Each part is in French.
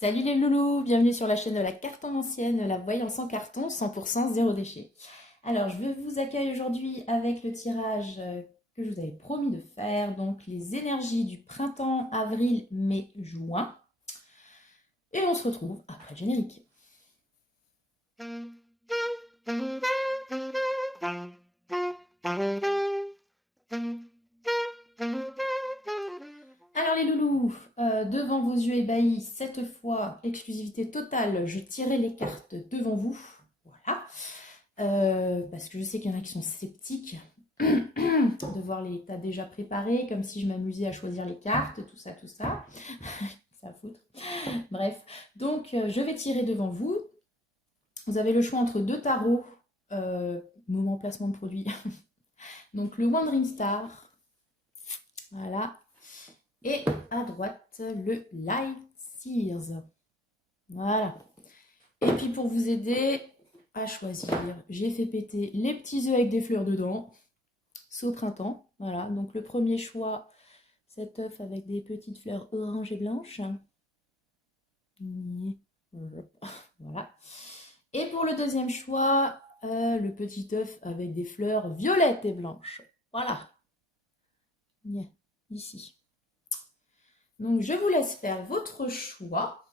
Salut les loulous, bienvenue sur la chaîne de la cartomancienne, la voyance en carton 100% zéro déchet. Alors je vous accueille aujourd'hui avec le tirage que je vous avais promis de faire, donc les énergies du printemps, avril, mai, juin. Et on se retrouve après le générique. Alors les loulous, devant vos yeux ébahis, cette fois, exclusivité totale, je tirais les cartes devant vous. Voilà. Parce que je sais qu'il y en a qui sont sceptiques de voir les tas déjà préparés, comme si je m'amusais à choisir les cartes, tout ça, tout ça. Ça à foutre. Bref, donc je vais tirer devant vous. Vous avez le choix entre deux tarots, moment placement de produit. Donc le Wandering Star, voilà, et à droite le Light Sears, voilà. Et puis pour vous aider à choisir, j'ai fait péter les petits œufs avec des fleurs dedans. C'est au printemps, voilà. Donc le premier choix, cet œuf avec des petites fleurs orange et blanches. Voilà. Et pour le deuxième choix, le petit œuf avec des fleurs violettes et blanches. Voilà. Ici. Donc je vous laisse faire votre choix.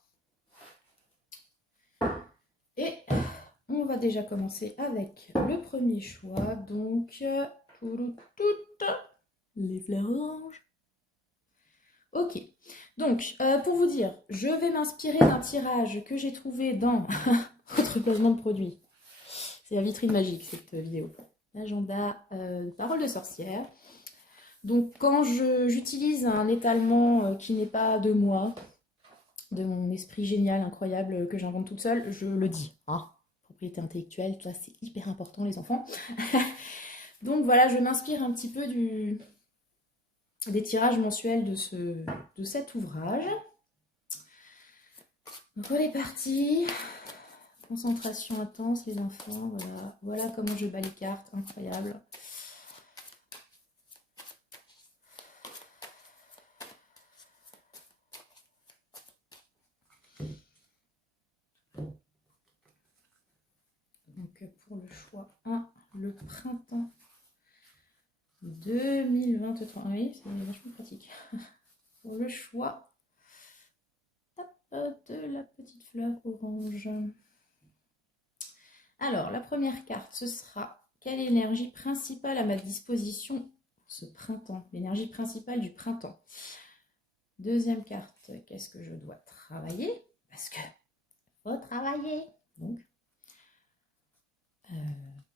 Et on va déjà commencer avec le premier choix. Donc, les fleurs oranges. Ok, donc pour vous dire, je vais m'inspirer d'un tirage que j'ai trouvé dans votre placement de produit. C'est la vitrine magique cette vidéo. L'agenda Parole de sorcière. Donc quand j'utilise un étalement qui n'est pas de moi, de mon esprit génial, incroyable, que j'invente toute seule, je le dis. Hein. Propriété intellectuelle, ça c'est hyper important les enfants. Donc voilà, je m'inspire un petit peu des tirages mensuels de cet ouvrage. Donc on est parti. Concentration intense les enfants, voilà. Voilà comment je bats les cartes, incroyable. Donc pour le choix 1, le printemps 2023. Oui, c'est vachement pratique. Pour le choix de la petite fleur orange. Alors, la première carte, ce sera quelle énergie principale à ma disposition pour ce printemps? L'énergie principale du printemps. Deuxième carte, qu'est-ce que je dois travailler? Parce que faut travailler. Donc,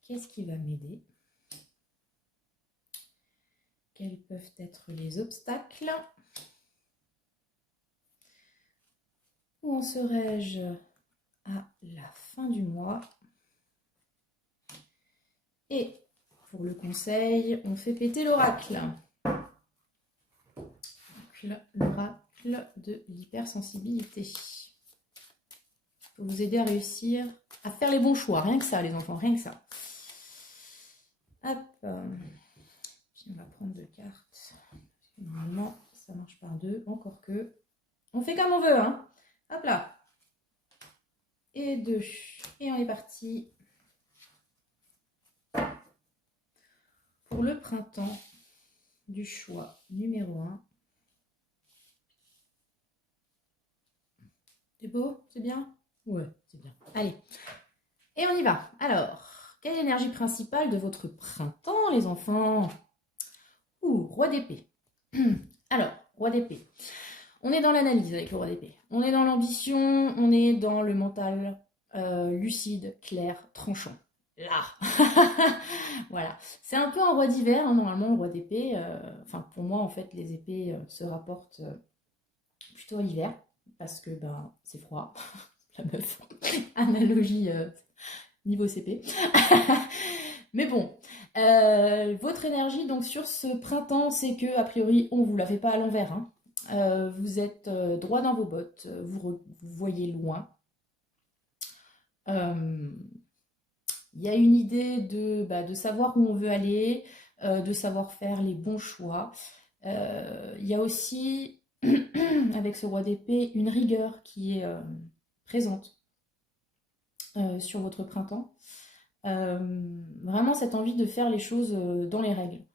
qu'est-ce qui va m'aider? Quels peuvent être les obstacles? Où en serais-je à la fin du mois? Et pour le conseil, on fait péter l'oracle. L'oracle de l'hypersensibilité. Pour vous aider à réussir à faire les bons choix. Rien que ça, les enfants, rien que ça. Hop. Puis on va prendre deux cartes. Normalement, ça marche par deux. Encore que. On fait comme on veut, hein. Hop là. Et deux. Et on est parti. Pour le printemps du choix numéro 1. C'est beau? C'est bien? Ouais, c'est bien. Allez. Et on y va. Alors, quelle est l'énergie principale de votre printemps, les enfants? Roi d'épée. Alors, roi d'épée. On est dans l'analyse avec le roi d'épée. On est dans l'ambition, on est dans le mental lucide, clair, tranchant. Là. Voilà. C'est un peu un roi d'hiver, hein, normalement, le roi d'épée. Enfin, pour moi, en fait, les épées se rapportent plutôt à l'hiver. Parce que, ben, c'est froid. La meuf. Analogie niveau CP. Mais bon, votre énergie donc sur ce printemps, c'est que a priori on vous la fait pas à l'envers. Hein. Vous êtes droit dans vos bottes, vous voyez loin. Il y a une idée de savoir où on veut aller, de savoir faire les bons choix. Il y a aussi avec ce roi d'épée, une rigueur qui est présente sur votre printemps. Vraiment cette envie de faire les choses dans les règles.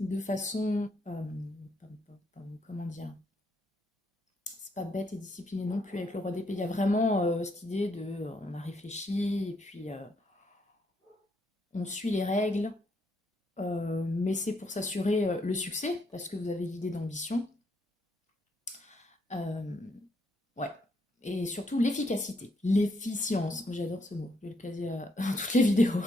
De façon, comment dire, c'est pas bête et discipliné non plus avec le roi d'épée. Il y a vraiment cette idée de, on a réfléchi et puis on suit les règles, mais c'est pour s'assurer le succès parce que vous avez l'idée d'ambition. Ouais. Et surtout l'efficacité, l'efficience. J'adore ce mot, je vais le caser dans toutes les vidéos.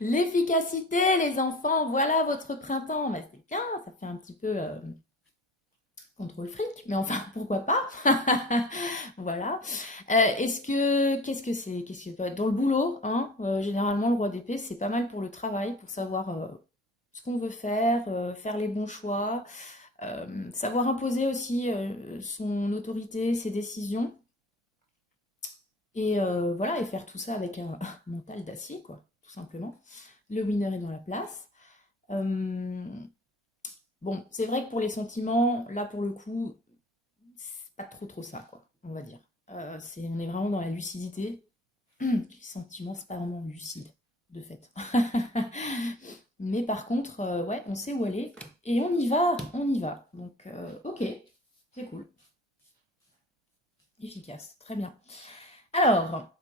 L'efficacité, les enfants, voilà votre printemps. Bah, c'est bien, ça fait un petit peu contrôle fric, mais enfin, pourquoi pas. Voilà. Qu'est-ce que c'est dans le boulot, hein, généralement, le roi d'épée, c'est pas mal pour le travail, pour savoir ce qu'on veut faire, faire les bons choix. Savoir imposer aussi son autorité, ses décisions. Et voilà, et faire tout ça avec un mental d'acier, quoi, tout simplement. Le winner est dans la place. Bon, c'est vrai que pour les sentiments, là, pour le coup, c'est pas trop ça, quoi, on va dire. On est vraiment dans la lucidité. Les sentiments, c'est pas vraiment lucide, de fait. Mais par contre, ouais, on sait où aller et on y va, on y va. Donc, ok, c'est cool. Efficace, très bien. Alors,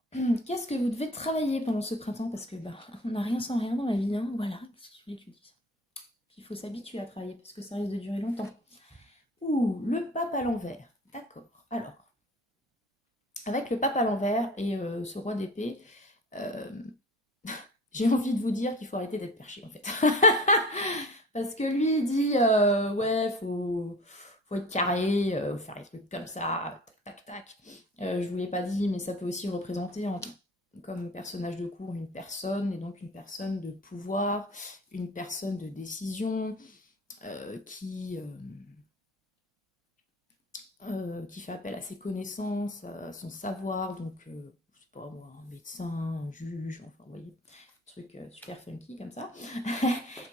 qu'est-ce que vous devez travailler pendant ce printemps? Parce que on n'a rien sans rien dans la vie, hein. Voilà, qu'est-ce que tu voulais que tu dises? Il faut s'habituer à travailler parce que ça risque de durer longtemps. Ouh, le pape à l'envers. D'accord. Alors, avec le pape à l'envers et ce roi d'épée, j'ai envie de vous dire qu'il faut arrêter d'être perché en fait. Parce que lui il dit ouais, faut être carré, faire les trucs comme ça, tac tac tac. Je vous l'ai pas dit, mais ça peut aussi représenter comme personnage de cour une personne, et donc une personne de pouvoir, une personne de décision qui fait appel à ses connaissances, à son savoir, donc je sais pas moi, un médecin, un juge, enfin vous voyez, truc super funky comme ça.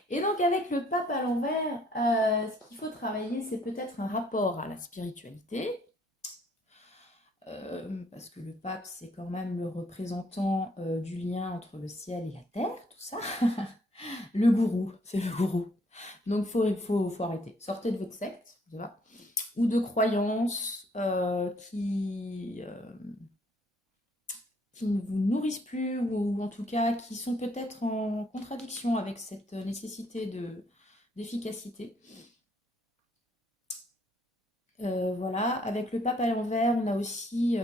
Et donc avec le pape à l'envers, ce qu'il faut travailler, c'est peut-être un rapport à la spiritualité, parce que le pape, c'est quand même le représentant du lien entre le ciel et la terre, tout ça. Le gourou, c'est le gourou. Donc faut arrêter. Sortez de votre secte, voilà, ou de croyances qui ne vous nourrissent plus, ou en tout cas qui sont peut-être en contradiction avec cette nécessité d'efficacité. Voilà, avec le pape à l'envers, on a aussi,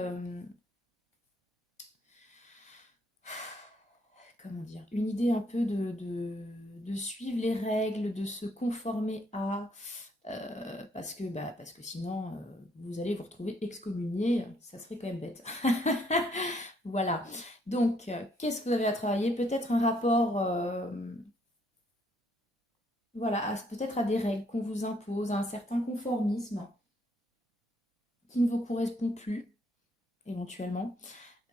comment dire, une idée un peu de suivre les règles, de se conformer à, parce que sinon, vous allez vous retrouver excommunié, ça serait quand même bête. Voilà, donc, qu'est-ce que vous avez à travailler? Peut-être un rapport, voilà, peut-être à des règles qu'on vous impose, à un certain conformisme qui ne vous correspond plus, éventuellement.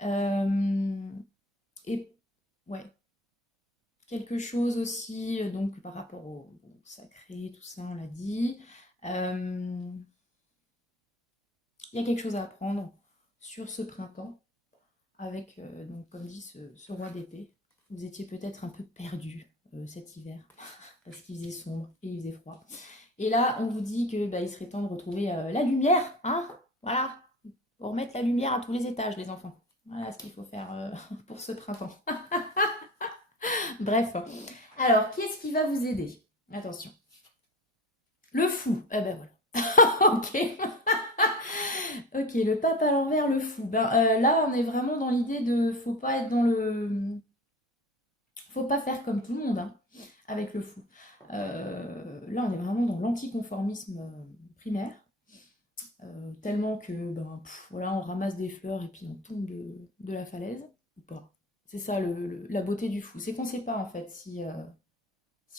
Et ouais, quelque chose aussi, donc par rapport au sacré, tout ça, on l'a dit. Il y a quelque chose à apprendre sur ce printemps, avec, donc, comme dit, ce roi d'épée. Vous étiez peut-être un peu perdu cet hiver, parce qu'il faisait sombre et il faisait froid. Et là, on vous dit que il serait temps de retrouver la lumière, hein, voilà, pour remettre la lumière à tous les étages, les enfants. Voilà ce qu'il faut faire pour ce printemps. Bref. Alors, qui est-ce qui va vous aider? Attention. Le fou. Eh ben voilà. Ok. Ok, le pape à l'envers, le fou. Là, on est vraiment dans l'idée de faut pas être dans le... Faut pas faire comme tout le monde hein, avec le fou. Là, on est vraiment dans l'anticonformisme primaire. Tellement que voilà, on ramasse des fleurs et puis on tombe de la falaise ou pas. C'est ça la beauté du fou. C'est qu'on ne sait pas en fait si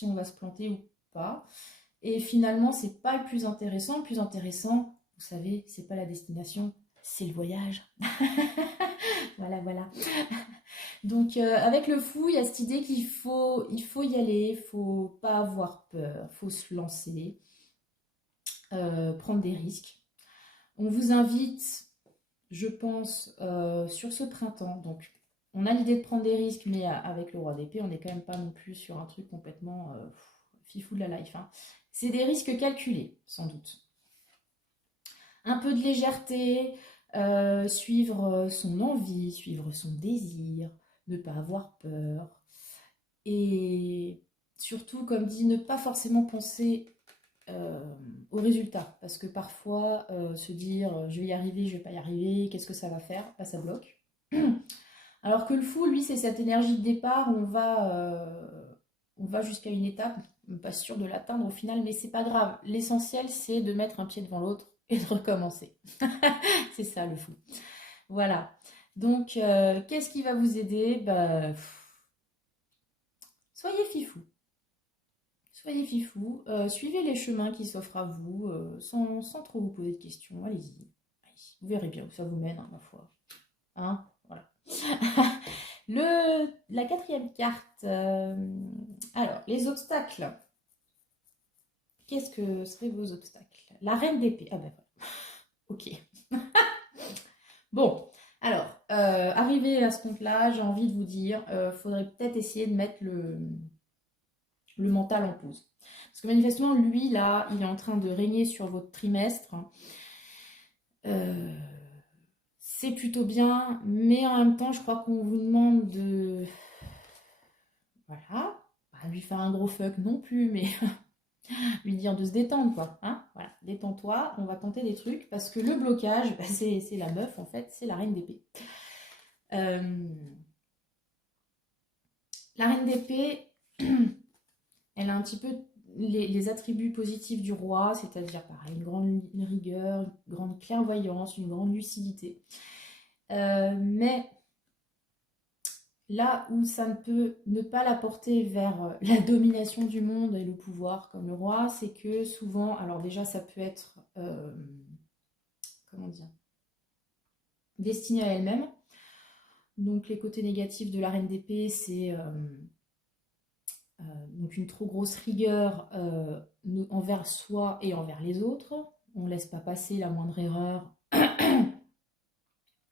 on va se planter ou pas. Et finalement, c'est pas le plus intéressant. Le plus intéressant, vous savez, c'est pas la destination, c'est le voyage. Voilà, voilà. Donc avec le fou, il y a cette idée il faut y aller, il faut pas avoir peur, il faut se lancer, prendre des risques. On vous invite, je pense, sur ce printemps. Donc on a l'idée de prendre des risques, mais avec le roi d'épée, on n'est quand même pas non plus sur un truc complètement fifou de la life, hein. C'est des risques calculés, sans doute. Un peu de légèreté, suivre son envie, suivre son désir, ne pas avoir peur. Et surtout, comme dit, ne pas forcément penser au résultat. Parce que parfois, se dire je vais y arriver, je vais pas y arriver, qu'est-ce que ça va faire, bah, ça bloque. Alors que le fou, lui, c'est cette énergie de départ où on va jusqu'à une étape, pas sûr de l'atteindre au final, mais c'est pas grave. L'essentiel, c'est de mettre un pied devant l'autre et de recommencer. C'est ça le fou. Voilà. Donc, qu'est-ce qui va vous aider? Bah, soyez fifou. Soyez fifou. Suivez les chemins qui s'offrent à vous sans trop vous poser de questions. Allez-y. Vous verrez bien où ça vous mène, hein, ma foi. Hein? Voilà. La quatrième carte. Alors, les obstacles. Qu'est-ce que seraient vos obstacles? La reine d'épée. Ah ben voilà. Ok. Bon, alors, arrivé à ce compte-là, j'ai envie de vous dire, faudrait peut-être essayer de mettre le mental en pause. Parce que manifestement, lui, là, il est en train de régner sur votre trimestre. C'est plutôt bien, mais en même temps, je crois qu'on vous demande de... Voilà, pas lui faire un gros fuck non plus, mais lui dire de se détendre, quoi. Hein, voilà, détends-toi, on va tenter des trucs, parce que le blocage, bah, c'est la meuf, en fait, c'est la reine d'épée. La reine d'épée, elle a un petit peu les attributs positifs du roi, c'est-à-dire pareil, une grande rigueur, une grande clairvoyance, une grande lucidité. Mais là où ça ne peut ne pas la porter vers la domination du monde et le pouvoir comme le roi, c'est que souvent, alors déjà ça peut être, comment dire, destiné à elle-même. Donc les côtés négatifs de la reine d'épée, c'est donc une trop grosse rigueur envers soi et envers les autres. On ne laisse pas passer la moindre erreur.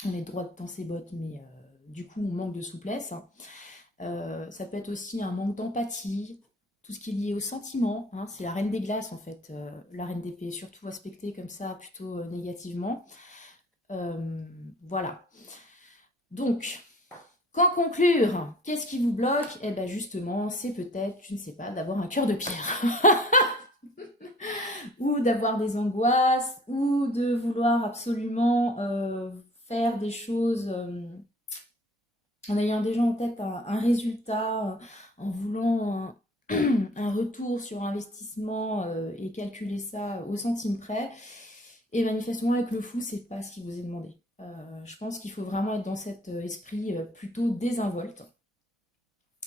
On est droit dans ses bottes, mais du coup on manque de souplesse. Ça peut être aussi un manque d'empathie, tout ce qui est lié au sentiment, hein, c'est la reine des glaces en fait, la reine d'épée, surtout aspectée comme ça plutôt négativement. Voilà. Donc, qu'en conclure? Qu'est-ce qui vous bloque? Eh bien justement, c'est peut-être, je ne sais pas, d'avoir un cœur de pierre. Ou d'avoir des angoisses, ou de vouloir absolument faire des choses en ayant déjà en tête un résultat, en voulant un retour sur investissement et calculer ça au centime près. Et manifestement, avec le fou, c'est pas ce qui vous est demandé. Je pense qu'il faut vraiment être dans cet esprit plutôt désinvolte.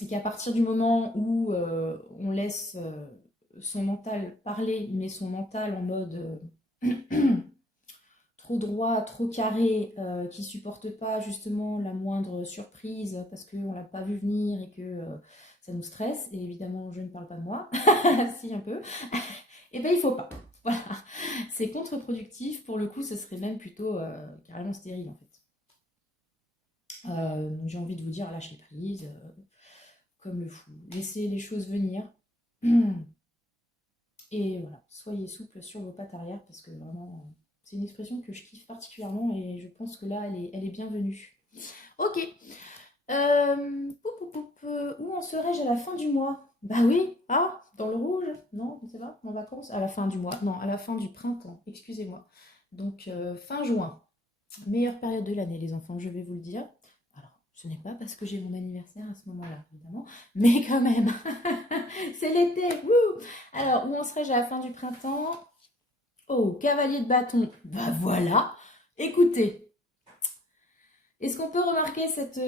Et qu'à partir du moment où on laisse son mental parler, mais son mental en mode trop droit, trop carré, qui supporte pas justement la moindre surprise parce qu'on l'a pas vu venir et que ça nous stresse, et évidemment je ne parle pas de moi, si un peu, et ben il faut pas. Voilà, c'est contre-productif, pour le coup ce serait même plutôt carrément stérile en fait. J'ai envie de vous dire lâchez prise, comme le fou, laissez les choses venir. Et voilà, soyez souple sur vos pattes arrière parce que vraiment, c'est une expression que je kiffe particulièrement et je pense que là, elle est bienvenue. Ok. Où en serais-je à la fin du mois? Bah oui, ah, dans le rouge? Non, je ne sais pas, en vacances? À la fin du mois, non, à la fin du printemps, excusez-moi. Donc, fin juin, meilleure période de l'année, les enfants, je vais vous le dire. Ce n'est pas parce que j'ai mon anniversaire à ce moment-là, évidemment, mais quand même, c'est l'été, wouh! Alors, où en serais-je à la fin du printemps? Oh, cavalier de bâton, bah voilà! Écoutez, est-ce qu'on peut remarquer cette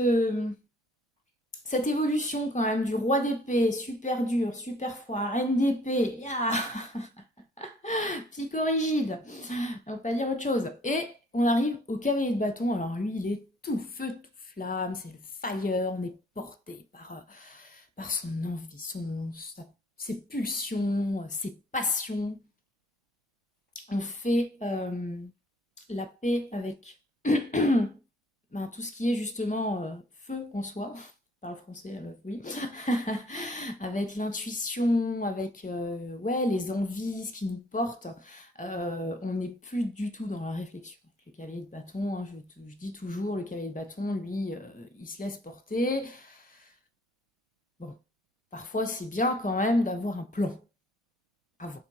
évolution quand même du roi d'épée, super dur, super froid, reine d'épée, yeah. Psychorigide, on va pas dire autre chose. Et on arrive au cavalier de bâton, alors lui, il est tout feu, tout flamme, c'est le fire, on est porté par son envie, ses pulsions, ses passions. On fait la paix avec ben, tout ce qui est justement feu en soi. Je parle français, la meuf, oui. Avec l'intuition, avec ouais, les envies, ce qui nous porte. On n'est plus du tout dans la réflexion. Le cavalier de bâton, hein, je dis toujours, le cavalier de bâton, lui, il se laisse porter. Bon, parfois c'est bien quand même d'avoir un plan avant.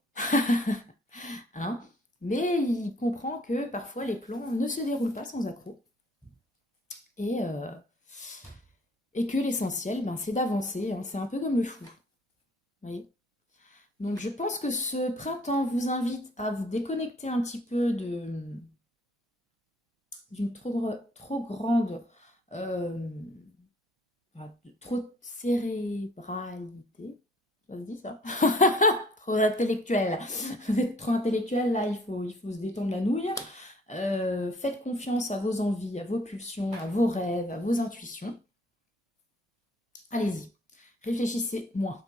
Hein, mais il comprend que parfois les plans ne se déroulent pas sans accroc. Et que l'essentiel, ben, c'est d'avancer. Hein, c'est un peu comme le fou. Vous voyez ? Donc je pense que ce printemps vous invite à vous déconnecter un petit peu d'une trop grande, trop de cérébralité. Ça se dit ça? Trop intellectuel. Vous êtes trop intellectuel, là, il faut se détendre la nouille. Faites confiance à vos envies, à vos pulsions, à vos rêves, à vos intuitions. Allez-y, réfléchissez moins.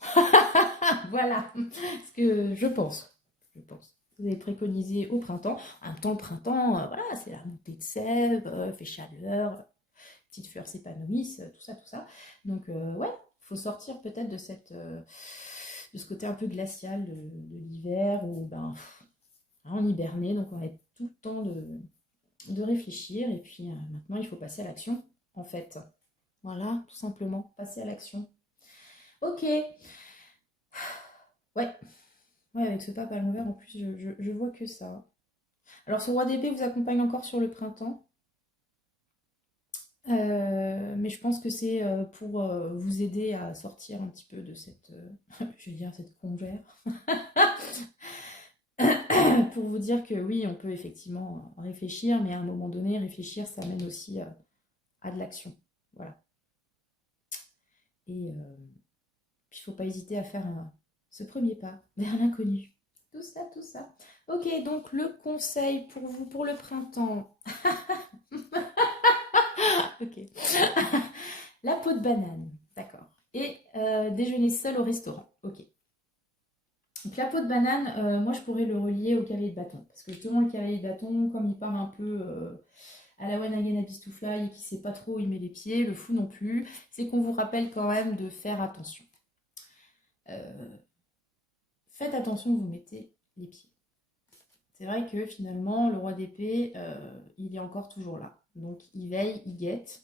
Voilà ce que je pense. Vous avez préconisé au printemps. En même temps, le printemps, voilà, c'est la montée de sève, il fait chaleur, petites fleurs s'épanouissent, tout ça. Donc, ouais, il faut sortir peut-être de ce côté un peu glacial de l'hiver où ben, on hibernait, donc on a tout le temps de réfléchir. Et puis maintenant, il faut passer à l'action, en fait. Voilà, tout simplement, passer à l'action. Ok. Ouais, avec ce pape à l'envers, en plus, je vois que ça. Alors, ce roi d'épée vous accompagne encore sur le printemps. Mais je pense que c'est pour vous aider à sortir un petit peu de cette, je vais dire, cette congère. Pour vous dire que oui, on peut effectivement réfléchir, mais à un moment donné, réfléchir, ça amène aussi à de l'action. Voilà. Et puis, il ne faut pas hésiter à faire ce premier pas vers l'inconnu. Tout ça. Ok, donc le conseil pour vous pour le printemps. Ok. La peau de banane, d'accord. Et déjeuner seul au restaurant, ok. Donc la peau de banane, moi je pourrais le relier au cavalier de bâton. Parce que justement le cavalier de bâton, comme il part un peu à la One Again Abyss to Fly et qui sait pas trop où il met les pieds, le fou non plus, c'est qu'on vous rappelle quand même de faire attention. Faites attention où vous mettez les pieds. C'est vrai que finalement, le roi d'épée, il est encore toujours là. Donc il veille, il guette.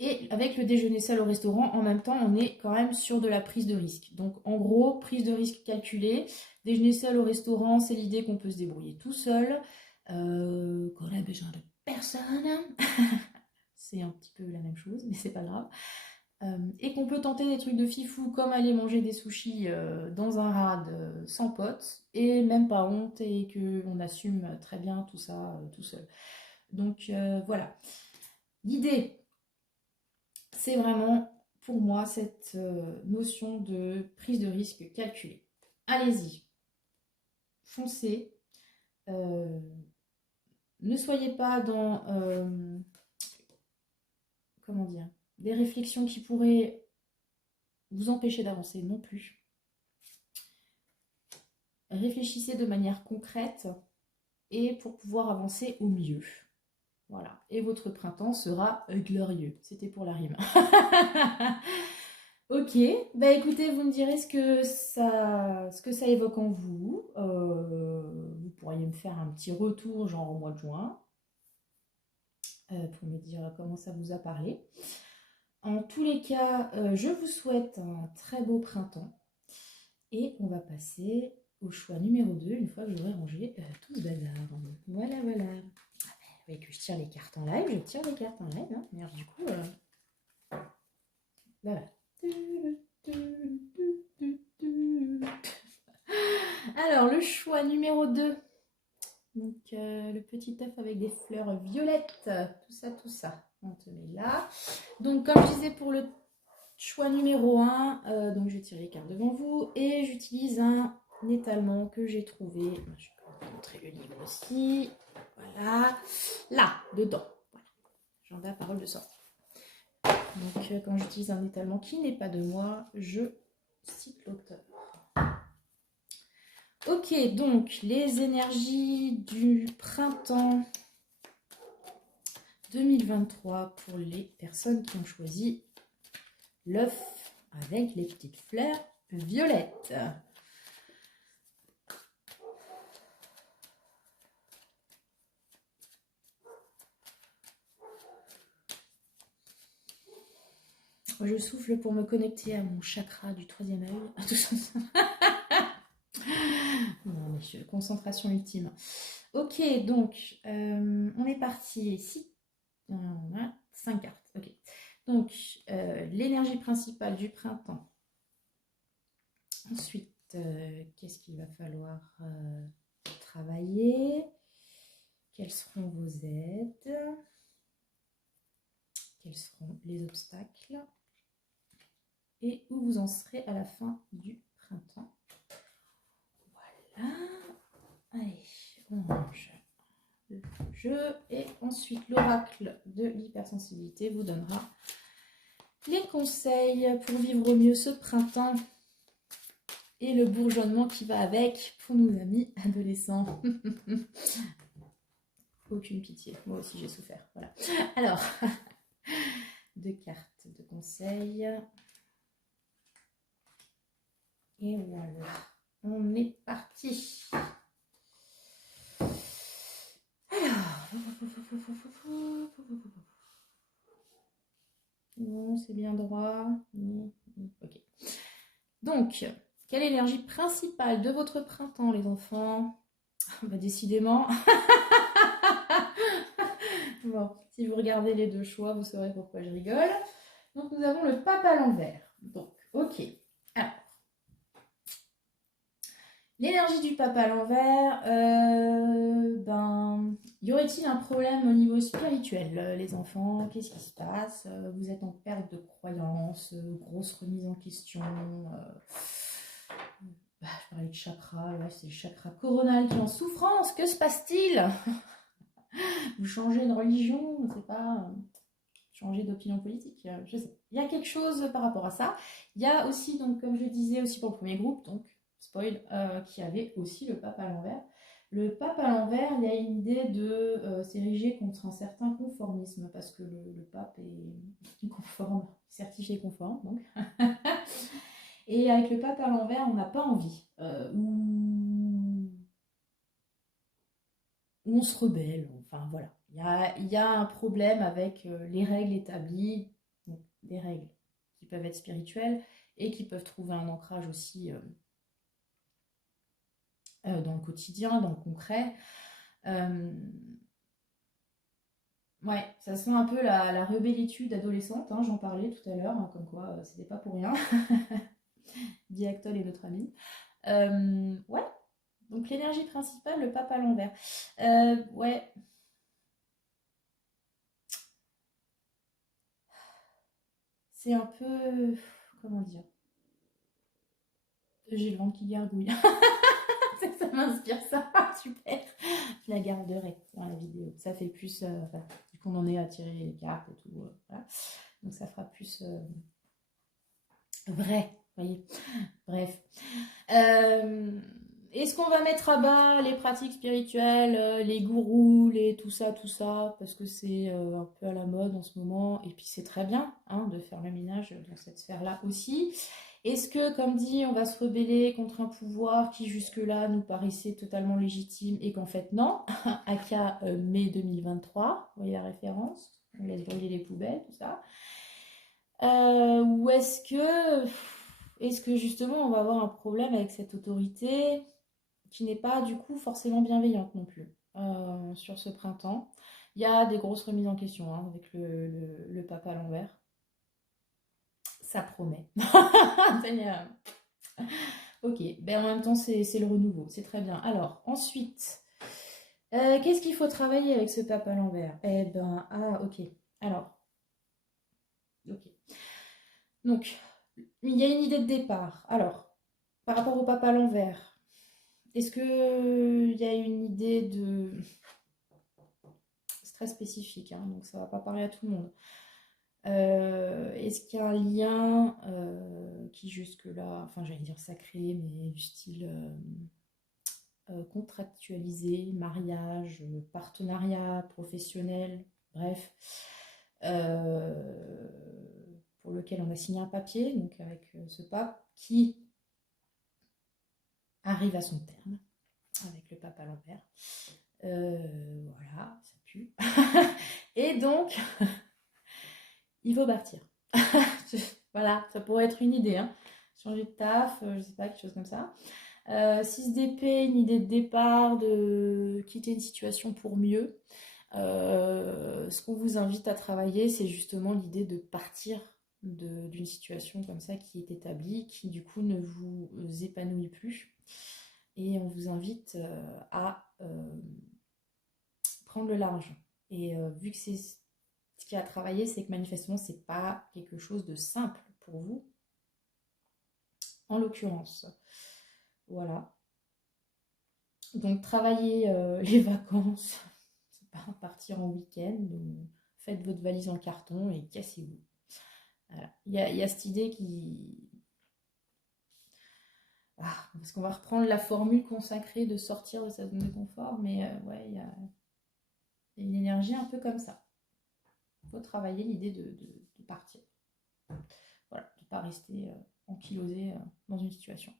Et avec le déjeuner seul au restaurant, en même temps, on est quand même sur de la prise de risque. Donc en gros, prise de risque calculée. Déjeuner seul au restaurant, c'est l'idée qu'on peut se débrouiller tout seul, qu'on a besoin de personne. C'est un petit peu la même chose, mais c'est pas grave. Et qu'on peut tenter des trucs de fifou comme aller manger des sushis dans un rad sans potes et même pas honte et qu'on assume très bien tout ça tout seul. Donc voilà. L'idée, c'est vraiment pour moi cette notion de prise de risque calculée. Allez-y, foncez. Ne soyez pas dans comment dire, des réflexions qui pourraient vous empêcher d'avancer non plus. Réfléchissez de manière concrète et pour pouvoir avancer au mieux. Voilà. Et votre printemps sera glorieux. C'était pour la rime. Ok. Bah écoutez, vous me direz ce que ça évoque en vous. Vous pourriez me faire un petit retour, genre au mois de juin, pour me dire comment ça vous a parlé. En tous les cas, je vous souhaite un très beau printemps. Et on va passer au choix numéro 2, une fois que j'aurai rangé tout ce bazar. Voilà. Oui, que je tire les cartes en live, hein. Merde, du coup, voilà. Alors, le choix numéro 2. Donc, le petit œuf avec des fleurs violettes, tout ça. On te met là. Donc, comme je disais pour le choix numéro 1, donc je tire les cartes devant vous et j'utilise un étalement que j'ai trouvé. Je vais vous montrer le livre aussi. Voilà. Là, dedans. Voilà. agenda parole de sort. Donc, quand j'utilise un étalement qui n'est pas de moi, je cite l'auteur. Ok, donc les énergies du printemps 2023 pour les personnes qui ont choisi l'œuf avec les petites fleurs violettes. Je souffle pour me connecter à mon chakra du troisième œil. Non, mais concentration ultime. Ok, donc on est parti ici. 5 cartes. Ok. Donc l'énergie principale du printemps. Ensuite, qu'est-ce qu'il va falloir travailler? Quelles seront vos aides? Quels seront les obstacles? Et où vous en serez à la fin du printemps? Voilà. Allez, on range le jeu. Et ensuite, l'oracle de l'hypersensibilité vous donnera les conseils pour vivre au mieux ce printemps et le bourgeonnement qui va avec pour nos amis adolescents. Aucune pitié, moi aussi j'ai souffert. Voilà. Alors, 2 cartes de conseils. Et voilà, on est parti. Alors, non, c'est bien droit. Ok. Donc, quelle est l'énergie principale de votre printemps, les enfants? Bah, décidément. Bon, si vous regardez les 2 choix, vous saurez pourquoi je rigole. Donc, nous avons le pape à l'envers. Donc, ok. Alors, l'énergie du pape à l'envers, y aurait-il un problème au niveau spirituel, les enfants? Qu'est-ce qui se passe? Vous êtes en perte de croyance, grosse remise en question. Je parlais de chakra, ouais, c'est le chakra coronal qui est en souffrance. Que se passe-t-il? Vous changez de religion, je ne sais pas, changer d'opinion politique, je sais. Il y a quelque chose par rapport à ça. Il y a aussi, donc, comme je disais aussi pour le premier groupe, donc spoil, qui avait aussi le pape à l'envers. Le pape à l'envers, il y a une idée de s'ériger contre un certain conformisme, parce que le pape est conforme, certifié conforme, donc. Et avec le pape à l'envers, on n'a pas envie. Où on se rebelle, enfin voilà. Il y a un problème avec les règles établies, donc des règles qui peuvent être spirituelles et qui peuvent trouver un ancrage aussi dans le quotidien, dans le concret. Ouais, ça sent un peu la rebellitude adolescente, hein, j'en parlais tout à l'heure, hein, comme quoi c'était pas pour rien. Diactol est notre ami. Ouais, donc l'énergie principale, le pape à l'envers. Ouais. C'est un peu... Comment dire? J'ai le ventre qui gargouille. Ça m'inspire ça. Super. Je la garderai dans la vidéo. Ça fait plus... vu qu'on en est à tirer les cartes et tout. Voilà. Donc ça fera plus vrai. Vous voyez. Bref. Est-ce qu'on va mettre à bas les pratiques spirituelles, les gourous, tout ça, parce que c'est un peu à la mode en ce moment, et puis c'est très bien hein, de faire le ménage dans cette sphère-là aussi. Est-ce que, comme dit, on va se rebeller contre un pouvoir qui jusque-là nous paraissait totalement légitime, et qu'en fait non, aka mai 2023, vous voyez la référence, on laisse brûler les poubelles, tout ça. Ou est-ce que justement on va avoir un problème avec cette autorité qui n'est pas du coup forcément bienveillante non plus sur ce printemps? Il y a des grosses remises en question hein, avec le pape à l'envers. Ça promet. Ok, ben en même temps c'est le renouveau, c'est très bien. Alors ensuite, qu'est-ce qu'il faut travailler avec ce pape à l'envers? Eh ben, ok. Alors, ok. Donc, il y a une idée de départ. Alors, par rapport au pape à l'envers, est-ce qu'il y a une idée de très spécifique, hein, donc ça va pas parler à tout le monde. Est-ce qu'il y a un lien qui jusque-là, enfin j'allais dire sacré, mais du style contractualisé, mariage, partenariat professionnel, bref, pour lequel on a signé un papier, donc avec ce pape qui arrive à son terme, avec le pape à l'envers. Voilà, ça pue. Et donc, il faut partir. Voilà, ça pourrait être une idée, hein. Changer de taf, je sais pas, quelque chose comme ça. 6 d'épée, une idée de départ, de quitter une situation pour mieux. Ce qu'on vous invite à travailler, c'est justement l'idée de partir d'une situation comme ça qui est établie, qui du coup ne vous épanouit plus. Et on vous invite à prendre le large. Et vu que c'est ce qu'il y a à travailler, c'est que manifestement, c'est pas quelque chose de simple pour vous, en l'occurrence. Voilà. Donc, travailler les vacances, c'est pas partir en week-end. Donc, faites votre valise en carton et cassez-vous. Voilà. Il y a cette idée qui... Ah, parce qu'on va reprendre la formule consacrée de sortir de sa zone de confort, mais ouais, il y a une énergie un peu comme ça. Il faut travailler l'idée de partir. Voilà, de ne pas rester ankylosé dans une situation.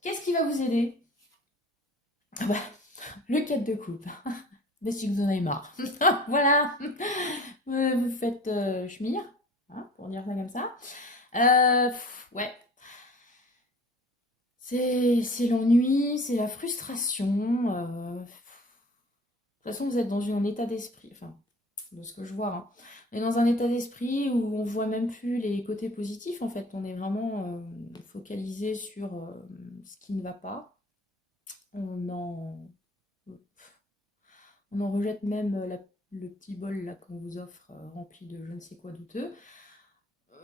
Qu'est-ce qui va vous aider? Bah, le 4 de coupe. Mais si vous en avez marre. Voilà. Vous faites schmire, hein, pour dire ça comme ça. Ouais. C'est l'ennui, c'est la frustration. De toute façon, vous êtes dans un état d'esprit, enfin, de ce que je vois, hein. On est dans un état d'esprit où on voit même plus les côtés positifs, en fait. On est vraiment focalisé sur ce qui ne va pas. On en, on en rejette même le petit bol là qu'on vous offre rempli de je ne sais quoi douteux.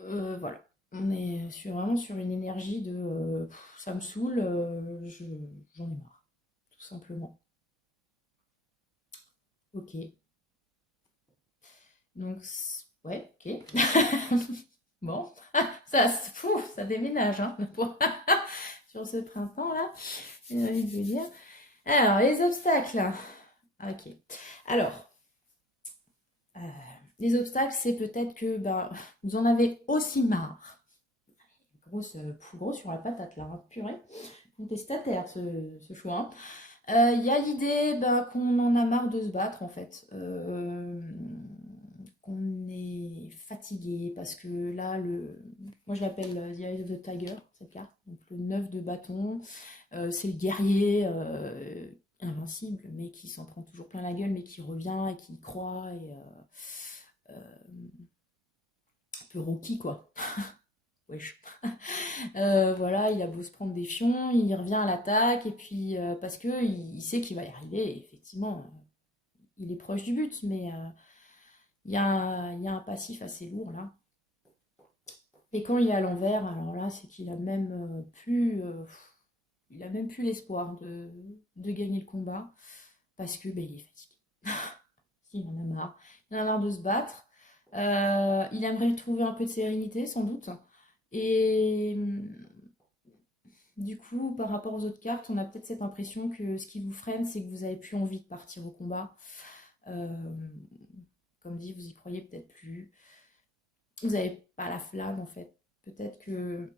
Voilà. On est vraiment sur une énergie de ça me saoule, j'en ai marre, tout simplement. Ok. Donc, ouais, ok. Bon, ça déménage hein, sur ce printemps-là, j'ai envie de vous dire. Alors, les obstacles. Ok. Alors, les obstacles, c'est peut-être que vous en avez aussi marre. Gros sur la patate, là, hein, purée. Contestataire, ce choix. Il y a l'idée qu'on en a marre de se battre, en fait. Qu'on est fatigué, parce que là, moi je l'appelle The Eye of the Tiger, cette carte. Donc le 9 de bâton, c'est le guerrier invincible, mais qui s'en prend toujours plein la gueule, mais qui revient et qui croit, et un peu Rocky, quoi. Wesh. Voilà, il a beau se prendre des fions, il revient à l'attaque, et puis parce que il sait qu'il va y arriver, et effectivement, il est proche du but, mais il y a un passif assez lourd là. Et quand il est à l'envers, alors là, c'est qu'il a même il a même plus l'espoir de gagner le combat, parce que il est fatigué. Il en a marre. Il en a marre de se battre. Il aimerait retrouver un peu de sérénité, sans doute. Et du coup, par rapport aux autres cartes, on a peut-être cette impression que ce qui vous freine, c'est que vous n'avez plus envie de partir au combat. Comme dit, vous y croyez peut-être plus. Vous n'avez pas la flamme, en fait. Peut-être que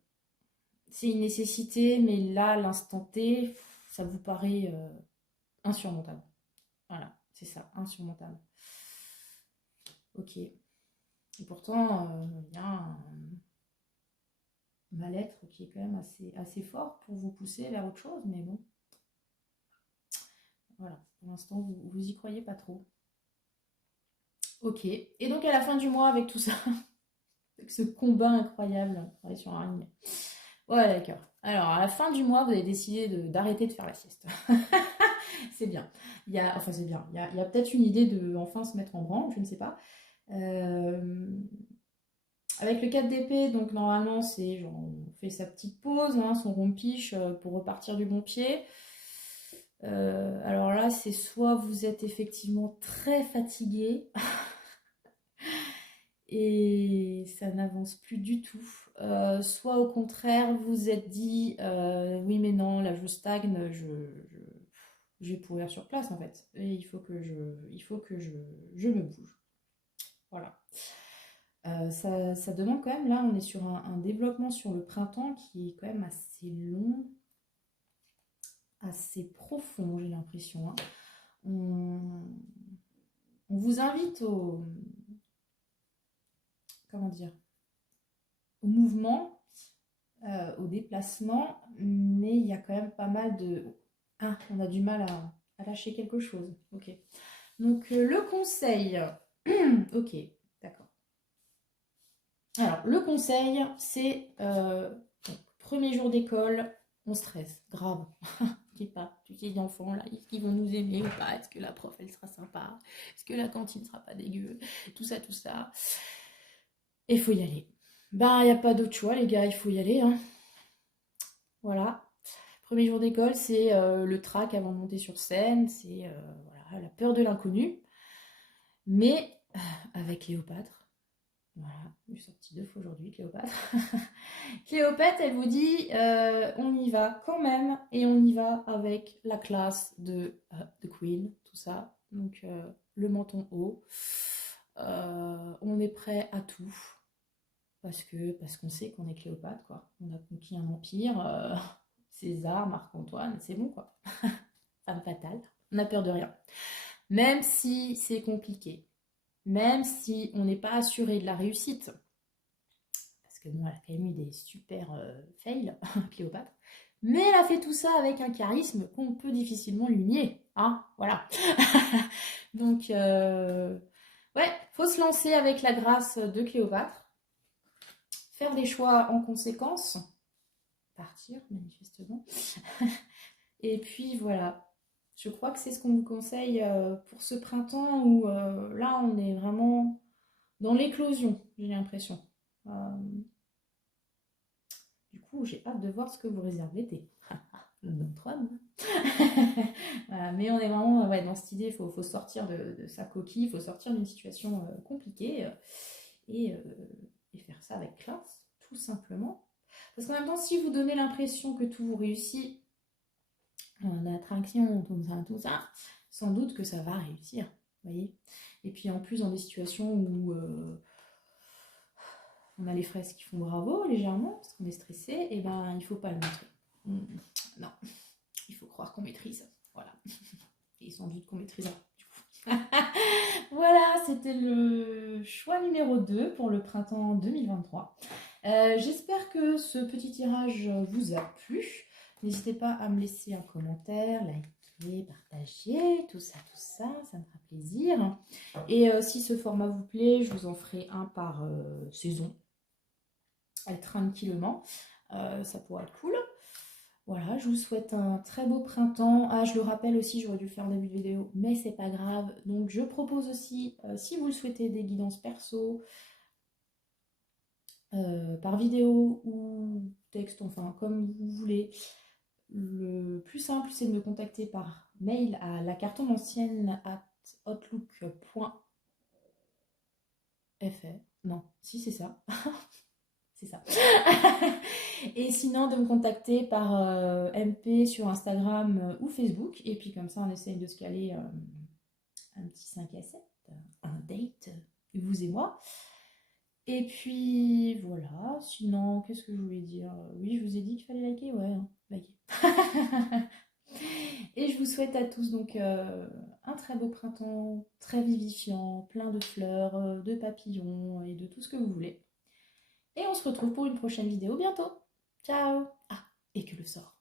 c'est une nécessité, mais là, à l'instant T, ça vous paraît insurmontable. Voilà, c'est ça, insurmontable. Ok. Et pourtant, il y a un mal-être qui est quand même assez fort pour vous pousser vers autre chose, mais bon. Voilà, pour l'instant, vous y croyez pas trop. Ok. Et donc, à la fin du mois, avec tout ça, avec ce combat incroyable, on est sur un ring. Ouais, d'accord. Alors, à la fin du mois, vous avez décidé d'arrêter de faire la sieste. C'est bien. Enfin, c'est bien. Il y a peut-être une idée de enfin se mettre en branle, je ne sais pas. Avec le 4 d'épée, donc normalement, c'est genre, on fait sa petite pause, hein, son rompiche pour repartir du bon pied. Alors là, c'est soit vous êtes effectivement très fatigué et ça n'avance plus du tout, soit au contraire vous êtes dit oui mais non, là je stagne, je vais pourrir sur place en fait, et je me bouge. Voilà. Ça demande quand même, là on est sur un développement sur le printemps qui est quand même assez long, assez profond, j'ai l'impression. Hein. On vous invite comment dire, au mouvement, au déplacement, mais il y a quand même pas mal de... Ah, on a du mal à lâcher quelque chose. Ok. Donc le conseil... ok, d'accord. Alors, le conseil, c'est premier jour d'école, on stresse, grave. Je sais pas, tous ces enfants là, est-ce qu'ils vont nous aimer ou pas? Est-ce que la prof elle sera sympa? Est-ce que la cantine sera pas dégueu? Tout ça, tout ça. Et il faut y aller. Ben, il n'y a pas d'autre choix, les gars, il faut y aller. Hein. Voilà. Premier jour d'école, c'est le trac avant de monter sur scène, c'est voilà, la peur de l'inconnu. Mais avec Cléopâtre, voilà, je suis sortie 2 fois aujourd'hui, Cléopâtre. Cléopâtre, elle vous dit, on y va quand même, et on y va avec la classe de The Queen, tout ça. Donc, le menton haut. On est prêt à tout, parce qu'on sait qu'on est Cléopâtre, quoi. On a conquis un empire, César, Marc-Antoine, c'est bon, quoi. Femme fatale, on n'a peur de rien. Même si c'est compliqué. Même si on n'est pas assuré de la réussite, parce que bon, elle a quand même eu des super fails, Cléopâtre, mais elle a fait tout ça avec un charisme qu'on peut difficilement lui nier, hein, voilà. Donc, ouais, faut se lancer avec la grâce de Cléopâtre, faire des choix en conséquence, partir manifestement, et puis voilà. Je crois que c'est ce qu'on vous conseille pour ce printemps où là on est vraiment dans l'éclosion, j'ai l'impression. Du coup, j'ai hâte de voir ce que vous réservez l'été. Notre homme. Voilà, mais on est vraiment ouais, dans cette idée, il faut sortir de sa coquille, il faut sortir d'une situation compliquée et faire ça avec classe, tout simplement. Parce qu'en même temps, si vous donnez l'impression que tout vous réussit, d'attraction, tout ça, sans doute que ça va réussir, voyez. Et puis en plus, dans des situations où on a les fraises qui font bravo légèrement, parce qu'on est stressé, et ben il faut pas le montrer. Non, il faut croire qu'on maîtrise, voilà. Et sans doute qu'on maîtrisera, du coup. Voilà, c'était le choix numéro 2 pour le printemps 2023. J'espère que ce petit tirage vous a plu. N'hésitez pas à me laisser un commentaire, liker, partager, tout ça, ça me fera plaisir. Et si ce format vous plaît, je vous en ferai un par saison, tranquillement. Ça pourrait être cool. Voilà, je vous souhaite un très beau printemps. Ah, je le rappelle aussi, j'aurais dû le faire en début de vidéo, mais c'est pas grave. Donc je propose aussi, si vous le souhaitez, des guidances perso, par vidéo ou texte, enfin comme vous voulez. Le plus simple, c'est de me contacter par mail à lacartonancienne@outlook.fr. Non, si c'est ça. C'est ça. Et sinon, de me contacter par MP sur Instagram ou Facebook. Et puis comme ça, on essaye de se caler un petit 5 à 7, un date, vous et moi. Et puis voilà, sinon, qu'est-ce que je voulais dire? Oui, je vous ai dit qu'il fallait liker, ouais, hein, liker. Et je vous souhaite à tous donc un très beau printemps, très vivifiant, plein de fleurs, de papillons et de tout ce que vous voulez. Et on se retrouve pour une prochaine vidéo bientôt. Ciao! Ah, et que le sort.